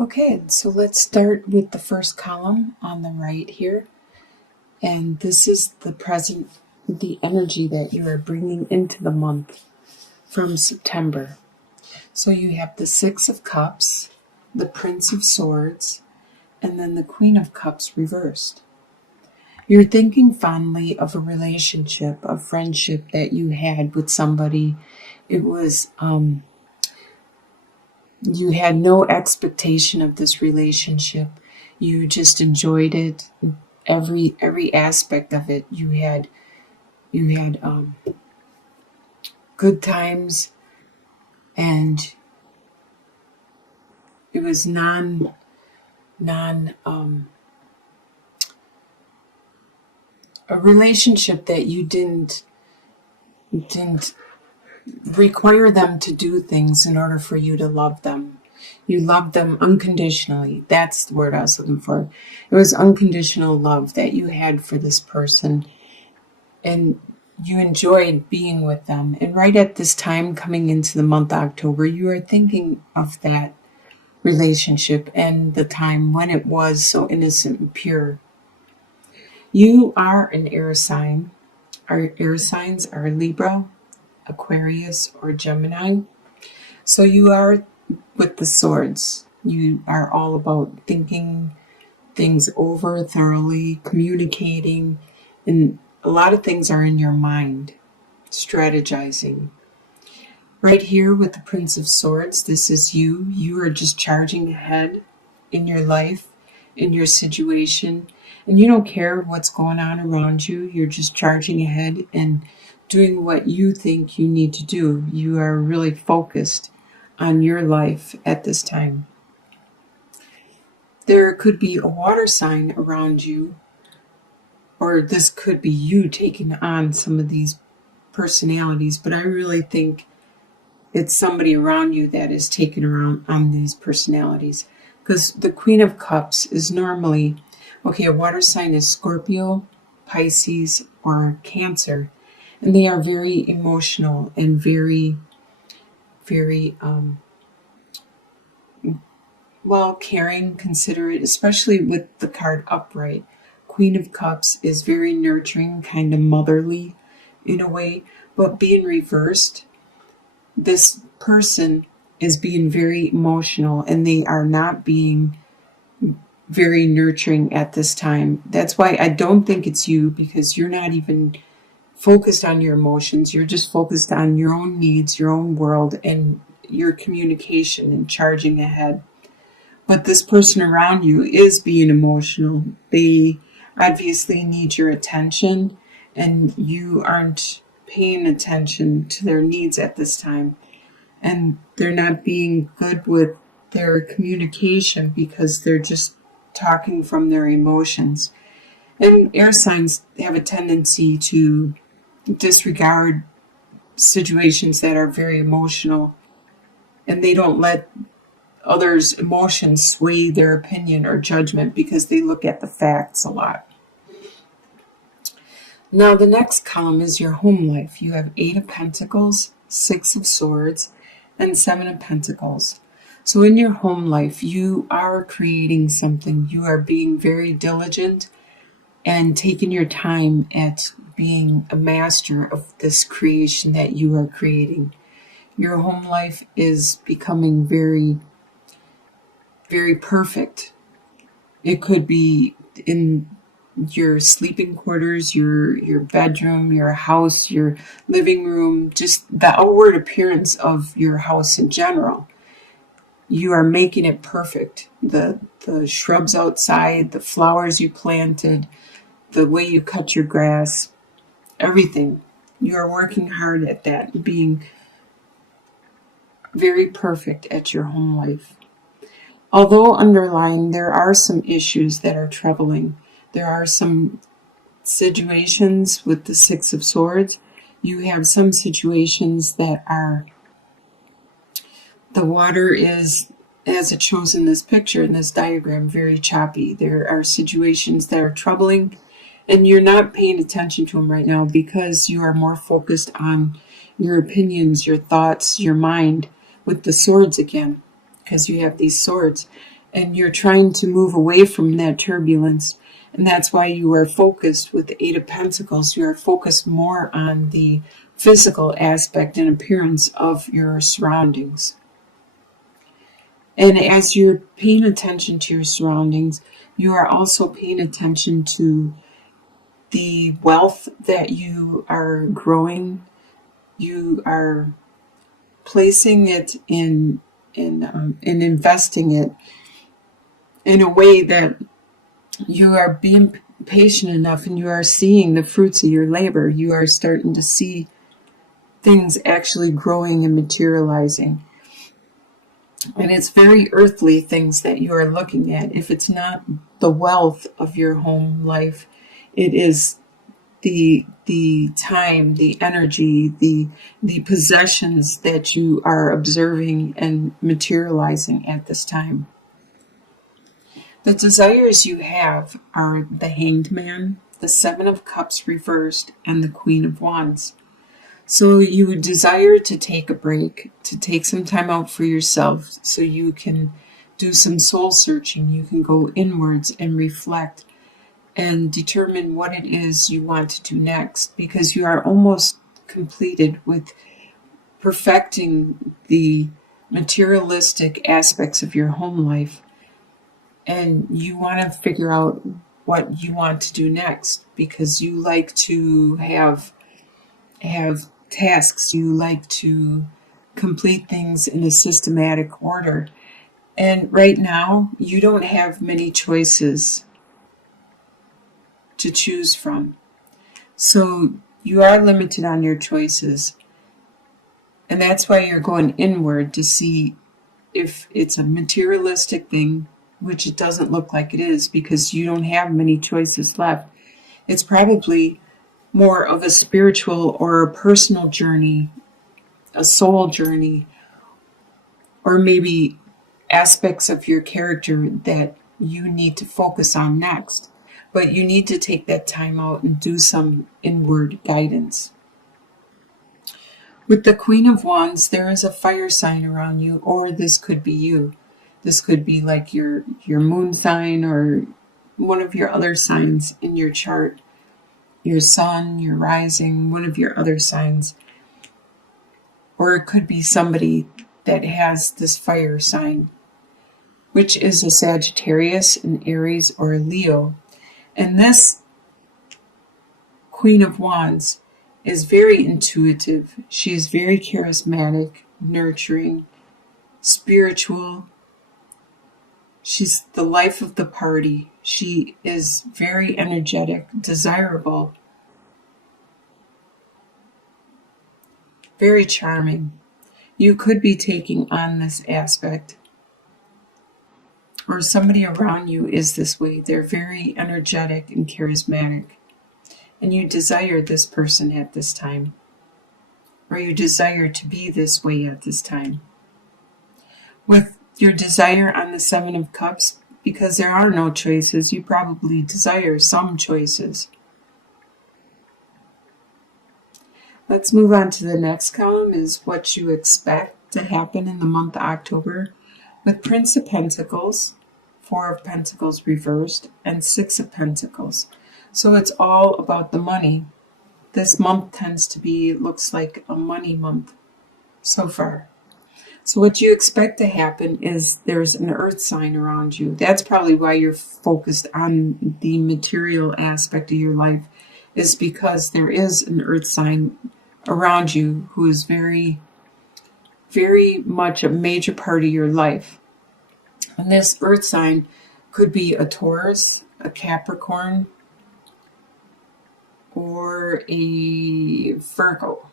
Okay, so let's start with the first column on the right here. And this is the energy that you are bringing into the month from September. So you have the Six of Cups, the Prince of Swords, and then the Queen of Cups reversed. You're thinking fondly of a relationship, a friendship that you had with somebody. It was, you had no expectation of this relationship. You just enjoyed it. Every aspect of it. You had good times, and it was non a relationship that you didn't require them to do things in order for you to love them. You loved them unconditionally. That's the word I was looking for. It was unconditional love that you had for this person, and you enjoyed being with them. And right at this time, coming into the month October, you are thinking of that relationship and the time when it was so innocent and pure. You are an air sign. Our air signs are Libra, Aquarius, or Gemini. So you are with the swords. You are all about thinking things over thoroughly, communicating, and a lot of things are in your mind, strategizing. Right here with the Prince of Swords, this is you. You are just charging ahead in your life, in your situation, and you don't care what's going on around you. You're just charging ahead and doing what you think you need to do. You are really focused on your life at this time. There could be a water sign around you, or this could be you taking on some of these personalities, but I really think it's somebody around you that is taking around on these personalities. Because the Queen of Cups is normally, a water sign is Scorpio, Pisces, or Cancer. And they are very emotional and very, very, caring, considerate, especially with the card upright. Queen of Cups is very nurturing, kind of motherly in a way, but being reversed, this person is being very emotional and they are not being very nurturing at this time. That's why I don't think it's you, because you're not even focused on your emotions. You're just focused on your own needs, your own world, and your communication and charging ahead. But this person around you is being emotional. They obviously need your attention, and you aren't paying attention to their needs at this time. And they're not being good with their communication because they're just talking from their emotions. And air signs have a tendency to disregard situations that are very emotional, and they don't let others' emotions sway their opinion or judgment because they look at the facts a lot. Now the next column is your home life. You have 8 of Pentacles, 6 of Swords, and 7 of Pentacles. So in your home life, you are creating something. You are being very diligent and taking your time at being a master of this creation that you are creating. Your home life is becoming very, very perfect. It could be in your sleeping quarters, your bedroom, your house, your living room, just the outward appearance of your house in general. You are making it perfect. The shrubs outside, the flowers you planted, the way you cut your grass, everything. You are working hard at that, being very perfect at your home life. Although underlying, there are some issues that are troubling. There are some situations with the 6 of Swords. You have some situations that are, the water is, as it shows in this picture, in this diagram, very choppy. There are situations that are troubling, and you're not paying attention to them right now because you are more focused on your opinions, your thoughts, your mind with the swords again, because you have these swords. and you're trying to move away from that turbulence. And that's why you are focused with the Eight of Pentacles. You are focused more on the physical aspect and appearance of your surroundings. And as you're paying attention to your surroundings, you are also paying attention to the wealth that you are growing. You are placing it in investing it in a way that you are being patient enough, and you are seeing the fruits of your labor. You are starting to see things actually growing and materializing. And it's very earthly things that you are looking at. If it's not the wealth of your home life, it is the time, the energy, the possessions that you are observing and materializing at this time. The desires you have are the Hanged Man, the Seven of Cups reversed, and the Queen of Wands. So you desire to take a break, to take some time out for yourself so you can do some soul searching. You can go inwards and reflect and determine what it is you want to do next, because you are almost completed with perfecting the materialistic aspects of your home life. And you want to figure out what you want to do next, because you like to have tasks. You like to complete things in a systematic order. And right now, you don't have many choices to choose from. So you are limited on your choices. And that's why you're going inward to see if it's a materialistic thing, which it doesn't look like it is, because you don't have many choices left. It's probably more of a spiritual or a personal journey, a soul journey, or maybe aspects of your character that you need to focus on next. But you need to take that time out and do some inward guidance. With the Queen of Wands, there is a fire sign around you, or this could be you. This could be like your moon sign or one of your other signs in your chart. Your sun, your rising, one of your other signs. Or it could be somebody that has this fire sign, which is a Sagittarius, an Aries, or a Leo. And this Queen of Wands is very intuitive. She is very charismatic, nurturing, spiritual. She's the life of the party. She is very energetic, desirable, very charming. You could be taking on this aspect, or somebody around you is this way. They're very energetic and charismatic, and you desire this person at this time, or you desire to be this way at this time. With your desire on the Seven of Cups, because there are no choices, you probably desire some choices. Let's move on to the next column, is what you expect to happen in the month of October. With Prince of Pentacles, Four of Pentacles reversed, and Six of Pentacles. So it's all about the money. This month tends to be, looks like a money month so far. So what you expect to happen is there's an earth sign around you. That's probably why you're focused on the material aspect of your life, is because there is an earth sign around you who is very, very much a major part of your life. And this earth sign could be a Taurus, a Capricorn, or a Virgo.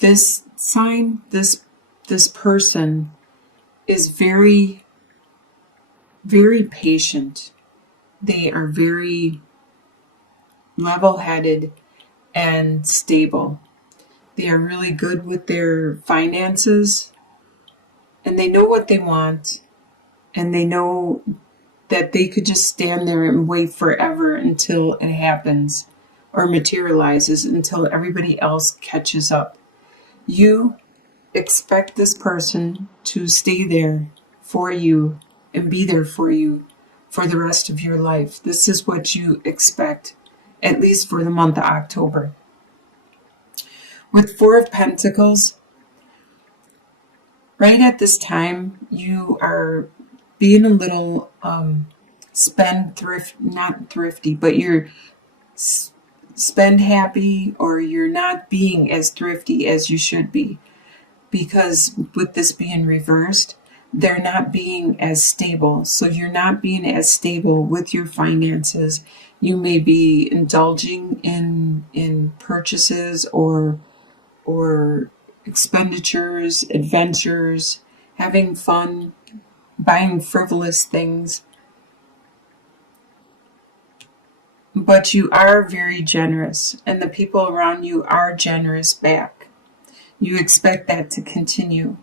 This sign, this person is very, very patient. They are very level-headed and stable. They are really good with their finances, and they know what they want, and they know that they could just stand there and wait forever until it happens or materializes, until everybody else catches up. You expect this person to stay there for you and be there for you for the rest of your life. This is what you expect, at least for the month of October. With Four of Pentacles, right at this time, you are being a little not thrifty, but you're spend happy, or you're not being as thrifty as you should be. Because with this being reversed, they're not being as stable. So you're not being as stable with your finances. You may be indulging in purchases or expenditures, adventures, having fun, buying frivolous things. But you are very generous, and the people around you are generous back. You expect that to continue.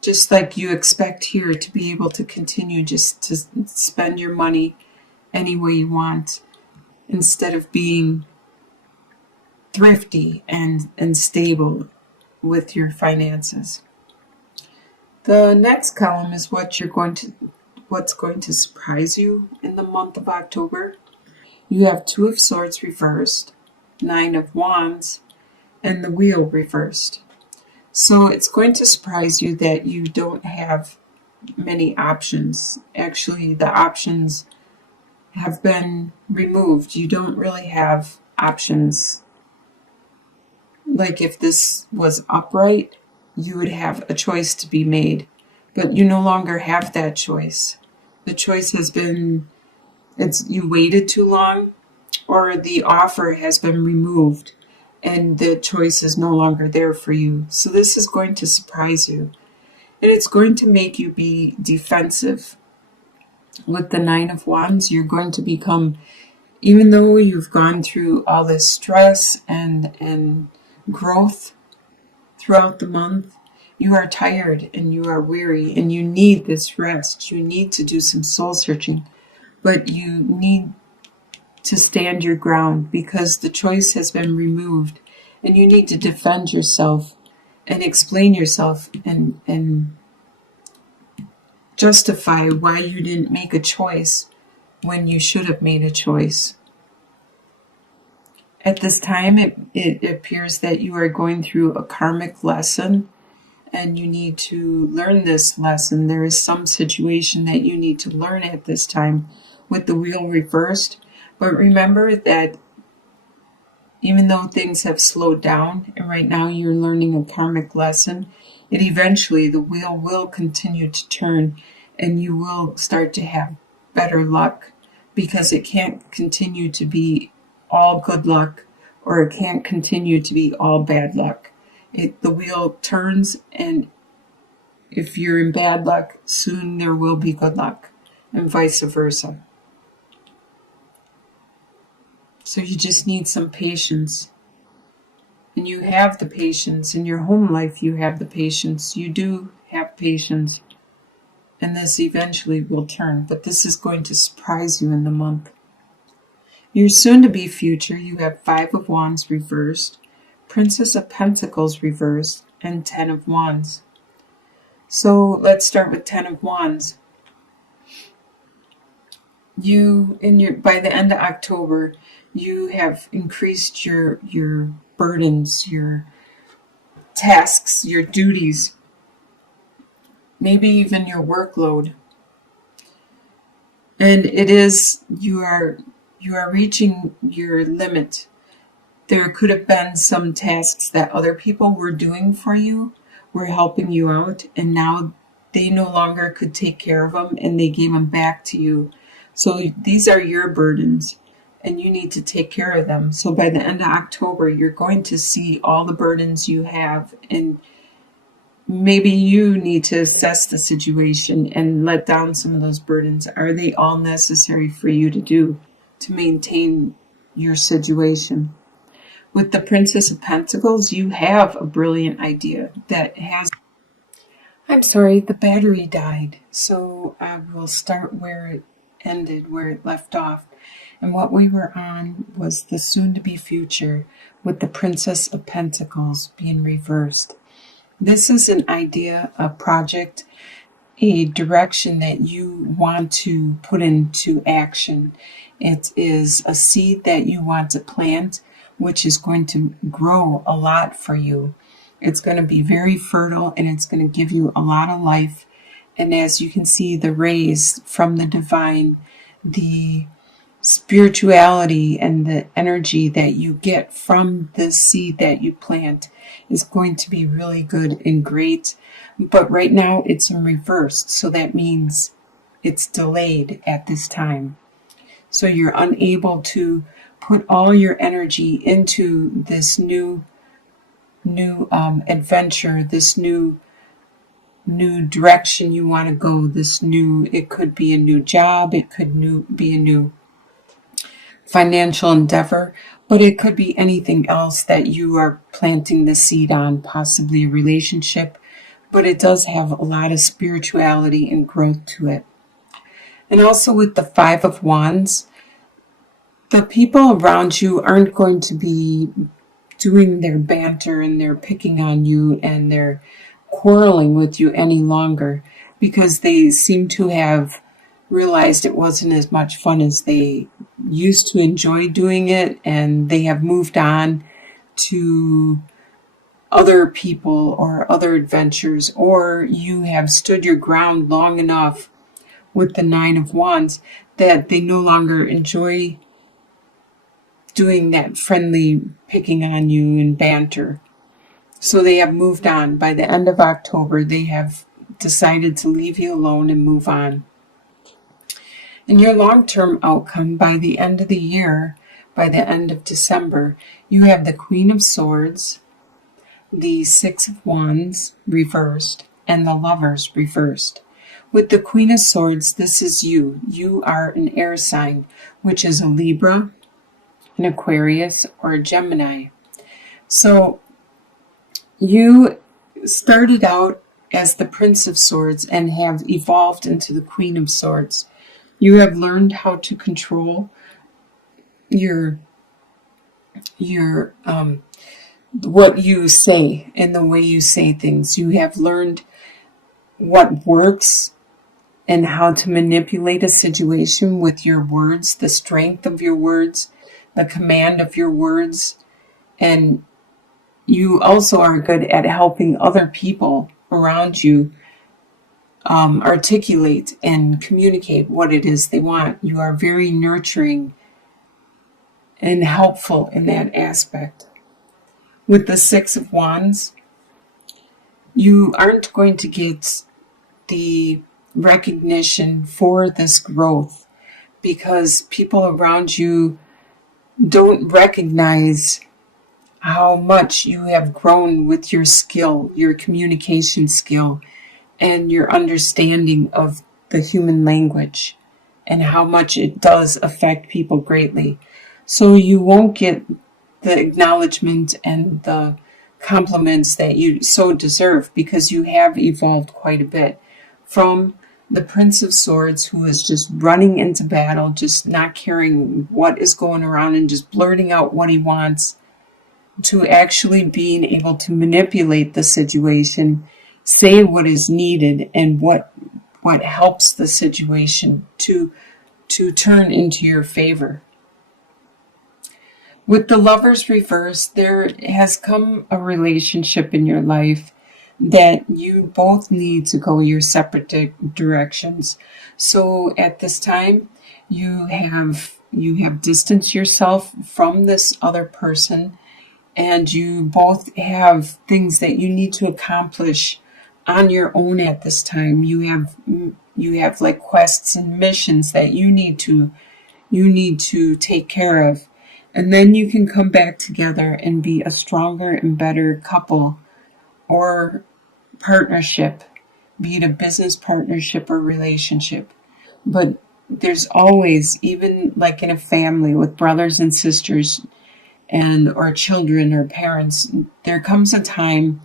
Just like you expect here to be able to continue just to spend your money any way you want, instead of being thrifty and stable with your finances. The next column is what's going to surprise you in the month of October. You have Two of Swords reversed, Nine of Wands, and the Wheel reversed. So it's going to surprise you that you don't have many options. Actually, the options have been removed. You don't really have options. Like if this was upright, you would have a choice to be made, but you no longer have that choice. The choice has been, you waited too long, or the offer has been removed and the choice is no longer there for you. So this is going to surprise you, and it's going to make you be defensive. With the Nine of Wands, you're going to become, even though you've gone through all this stress and growth throughout the month, you are tired and you are weary and you need this rest. You need to do some soul searching, but you need to stand your ground because the choice has been removed, and you need to defend yourself and explain yourself and justify why you didn't make a choice when you should have made a choice. At this time, it appears that you are going through a karmic lesson, and you need to learn this lesson. There is some situation that you need to learn at this time with the Wheel reversed. But remember that even though things have slowed down, and right now you're learning a karmic lesson, it eventually, the wheel will continue to turn, and you will start to have better luck, because it can't continue to be all good luck, or it can't continue to be all bad luck. The wheel turns, and if you're in bad luck, soon there will be good luck, and vice versa. So you just need some patience. And you have the patience. In your home life, you have the patience. You do have patience. And this eventually will turn. But this is going to surprise you in the month. Your soon-to-be future, you have Five of Wands reversed, Princess of Pentacles reversed, and Ten of Wands. So let's start with Ten of Wands. By the end of October, you have increased your burdens, your tasks, your duties, maybe even your workload. And you are reaching your limit. There could have been some tasks that other people were doing for you, were helping you out, and now they no longer could take care of them, and they gave them back to you. So these are your burdens, and you need to take care of them. So by the end of October, you're going to see all the burdens you have, and maybe you need to assess the situation and let down some of those burdens. Are they all necessary for you to do to maintain your situation? With the Princess of Pentacles, you have a brilliant idea that has... I'm sorry, the battery died. So I will start where it ended, where it left off. And what we were on was the soon-to-be future with the Princess of Pentacles being reversed. This is an idea, a project a direction that you want to put into action. It is a seed that you want to plant, which is going to grow a lot for you. It's going to be very fertile and it's going to give you a lot of life. And as you can see, the rays from the divine, the spirituality and the energy that you get from the seed that you plant is going to be really good and great. But right now it's in reverse, so that means it's delayed at this time. So you're unable to put all your energy into this new adventure, this new direction you want to go. It could be a new job, it could be a new financial endeavor, but it could be anything else that you are planting the seed on, possibly a relationship, but it does have a lot of spirituality and growth to it. And also with the Five of Wands, the people around you aren't going to be doing their banter and they're picking on you and they're quarreling with you any longer, because they seem to have realized it wasn't as much fun as they used to enjoy doing it, and they have moved on to other people or other adventures, or you have stood your ground long enough with the Nine of Wands that they no longer enjoy doing that friendly picking on you and banter. So they have moved on. By the end of October, they have decided to leave you alone and move on. And your long-term outcome by the end of the year, by the end of December, you have the Queen of Swords, the Six of Wands reversed, and the Lovers reversed. With the Queen of Swords, this is you. You are an air sign, which is a Libra, an Aquarius, or a Gemini. So you started out as the Prince of Swords and have evolved into the Queen of Swords. You have learned how to control your what you say and the way you say things. You have learned what works and how to manipulate a situation with your words, the strength of your words, the command of your words, and you also are good at helping other people around you articulate and communicate what it is they want. You are very nurturing and helpful in that aspect. With the Six of Wands, you aren't going to get the recognition for this growth because people around you don't recognize how much you have grown with your skill, your communication skill, and your understanding of the human language and how much it does affect people greatly. So you won't get the acknowledgement and the compliments that you so deserve because you have evolved quite a bit from the Prince of Swords, who is just running into battle, just not caring what is going around and just blurting out what he wants, to actually being able to manipulate the situation, say what is needed and what helps the situation to turn into your favor. With the Lovers reversed, there has come a relationship in your life that you both need to go your separate directions. So at this time, you have distanced yourself from this other person, and you both have things that you need to accomplish on your own at this time. You have like quests and missions that you need to take care of. And then you can come back together and be a stronger and better couple or partnership, be it a business partnership or relationship. But there's always, even like in a family with brothers and sisters and or children or parents, there comes a time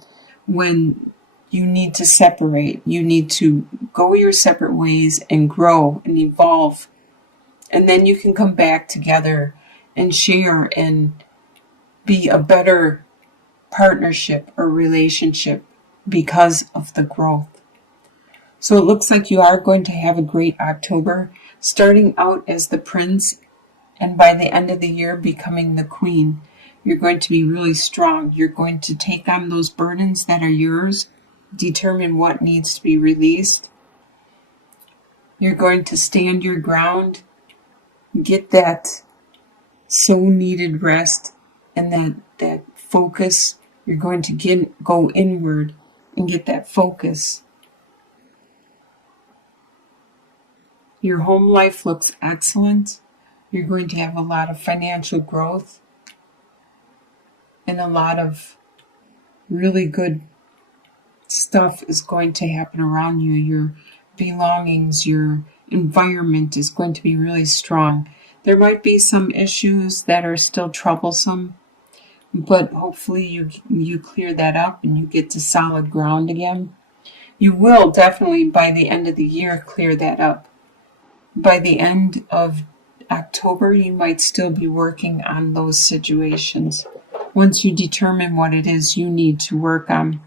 when you need to separate. You need to go your separate ways and grow and evolve. And then you can come back together and share and be a better partnership or relationship because of the growth. So it looks like you are going to have a great October, starting out as the prince and by the end of the year becoming the queen. You're going to be really strong. You're going to take on those burdens that are yours, determine what needs to be released. You're going to stand your ground, get that so needed rest and that focus. You're going to go inward and get that focus. Your home life looks excellent. You're going to have a lot of financial growth and a lot of really good stuff is going to happen around you. Your belongings, your environment is going to be really strong. There might be some issues that are still troublesome, but hopefully you clear that up and you get to solid ground again. You will definitely by the end of the year clear that up. By the end of October, you might still be working on those situations once you determine what it is you need to work on.